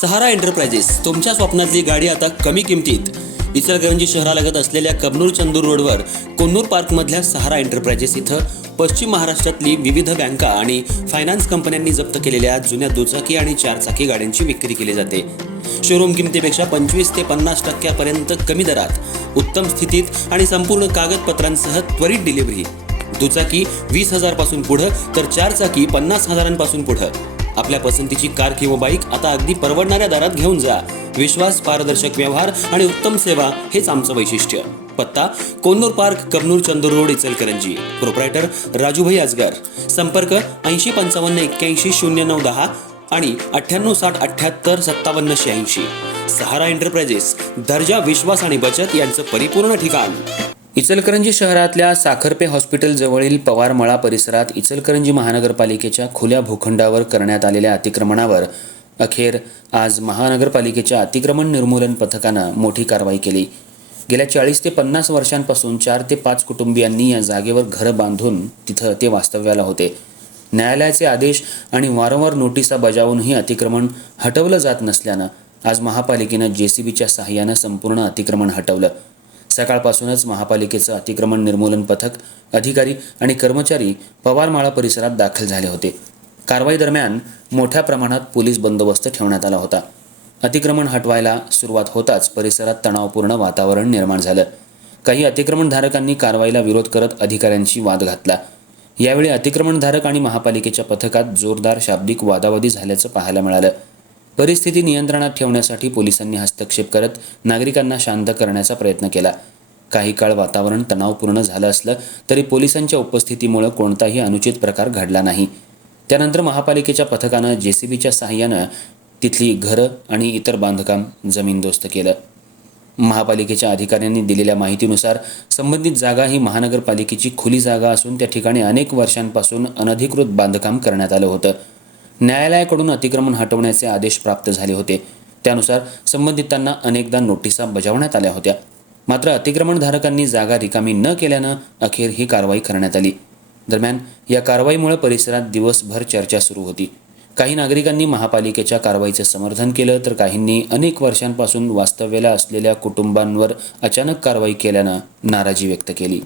सहारा enterprises तुमच्या स्वप्नातली गाडी आता कमी किमतीत। इचलकरंजी शहरालगत असलेल्या कबनूर चंदूर रोडवर कोन्नूर पार्कमधल्या सहारा एंटरप्राइजेस इथं पश्चिम महाराष्ट्रातली विविध बँका आणि फायनान्स कंपन्यांनी जप्त केलेल्या जुन्या दुचाकी आणि चारचाकी गाड्यांची विक्री केली जाते। शोरूम किमतीपेक्षा 25 ते 50% पर्यंत कमी दरात, उत्तम स्थितीत आणि संपूर्ण कागदपत्रांसह त्वरित डिलिव्हरी। दुचाकी 20,000 पासून पुढे तर चारचाकी 50,000 पासून पुढे। आपल्या पसंतीची कार किंवा बाईक आता अगदी परवडणाऱ्या दरात घेऊन जा। विश्वास, पारदर्शक व्यवहार आणि उत्तम सेवा हेच आमचं वैशिष्ट्य। पत्ता Konnur park, Kabnur Chandur road, Ichalkaranji. Proprietor Rajubhai Ajgar. संपर्क 8055810910 आणि 9860785786। सहारा एंटरप्राइजेस, दर्जा, विश्वास आणि बचत यांचं परिपूर्ण ठिकाण। इचलकरंजी शहरातल्या साखरपे हॉस्पिटल जवळील पवारमळा परिसरात इचलकरंजी महानगरपालिकेच्या खुल्या भूखंडावर करण्यात आलेल्या अतिक्रमणावर अखेर आज महानगरपालिकेच्या अतिक्रमण निर्मूलन पथकानं मोठी कारवाई केली। गेल्या 40 ते 50 वर्षांपासून 4 ते 5 कुटुंबियांनी या जागेवर घरं बांधून तिथं ते वास्तव्याला होते। न्यायालयाचे आदेश आणि वारंवार नोटिसा बजावूनही अतिक्रमण हटवलं जात नसल्यानं आज महापालिकेनं JCBच्या सहाय्यानं संपूर्ण अतिक्रमण हटवलं। सकाळपासूनच महापालिकेचं अतिक्रमण निर्मूलन पथक, अधिकारी आणि कर्मचारी पवारमाळा परिसरात दाखल झाले होते। कारवाई दरम्यान मोठ्या प्रमाणात पोलीस बंदोबस्त ठेवण्यात आला होता। अतिक्रमण हटवायला सुरुवात होताच परिसरात तणावपूर्ण वातावरण निर्माण झालं। काही अतिक्रमणधारकांनी कारवाईला विरोध करत अधिकाऱ्यांशी वाद घातला। यावेळी अतिक्रमणधारक आणि महापालिकेच्या पथकात जोरदार शाब्दिक वादावादी झाल्याचं पाहायला मिळालं। परिस्थिती नियंत्रणात ठेवण्यासाठी पोलिसांनी हस्तक्षेप करत नागरिकांना शांत करण्याचा प्रयत्न केला। काही काळ वातावरण तणावपूर्ण झालं असलं तरी पोलिसांच्या उपस्थितीमुळे कोणताही अनुचित प्रकार घडला नाही। त्यानंतर महापालिकेच्या पथकानं JCBच्या सहाय्यानं तिथली घरं आणि इतर बांधकाम जमीनदोस्त केलं। महापालिकेच्या अधिकाऱ्यांनी दिलेल्या माहितीनुसार संबंधित जागा ही महानगरपालिकेची खुली जागा असून त्या ठिकाणी अनेक वर्षांपासून अनधिकृत बांधकाम करण्यात आलं होतं। न्यायालयाकडून अतिक्रमण हटवण्याचे आदेश प्राप्त झाले होते। त्यानुसार संबंधितांना अनेकदा नोटिसा बजावण्यात आल्या होत्या। मात्र अतिक्रमणधारकांनी जागा रिकामी न केल्यानं अखेर ही कारवाई करण्यात आली। दरम्यान या कारवाईमुळे परिसरात दिवसभर चर्चा सुरू होती। काही नागरिकांनी महापालिकेच्या कारवाईचं समर्थन केलं तर काहींनी अनेक वर्षांपासून वास्तव्याला असलेल्या कुटुंबांवर अचानक कारवाई केल्यानं नाराजी व्यक्त केली।